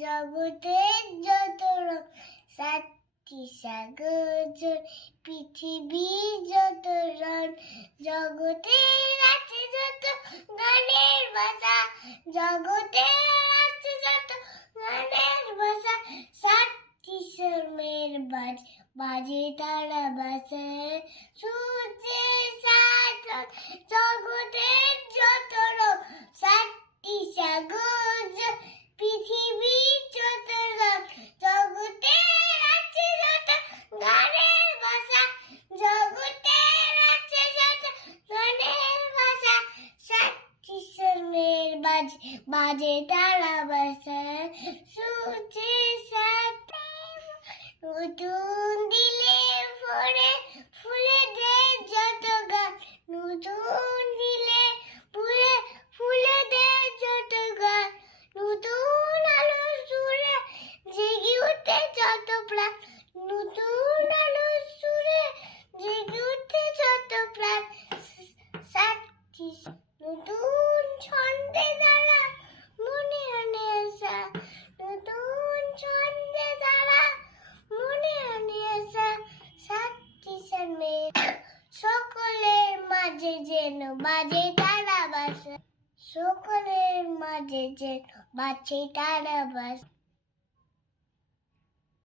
জগতের যত রং সাতটি সাগর পৃথিবীর যত রং জগতের আছে যত গানের ভাষা জগতের আছে যত গানের ভাষা সাতটি সুরের বাজে তারা বাজে সূর্যের সাথে জগতের যত রং সাতটি সাগর পৃথিবীর যত রং জগতের আছে যত গানের ভাষা জগতের আছে যত গানের ভাষা সাতটি সুরের বাজে তারা বাজে সূর্যের সাথে নতুন দিলে ভরে ফুলেদের যত গান নতুন দিলে ফুলেদের যত গান নতুন আলো সুরে জেগে উঠে যত প্রাণ নতুন আলো সুরে জেগে উঠে যত প্রাণ সাতটি নতুন ছন্দে দ্বারা মনে আনে আশা নতুন ছন্দে দ্বারা মনে আনে আশা সাতটি সুরের সকলের মাঝে যেন বাজে তারা বাসা সকলের মাঝে যেন বাজে তারা বাসা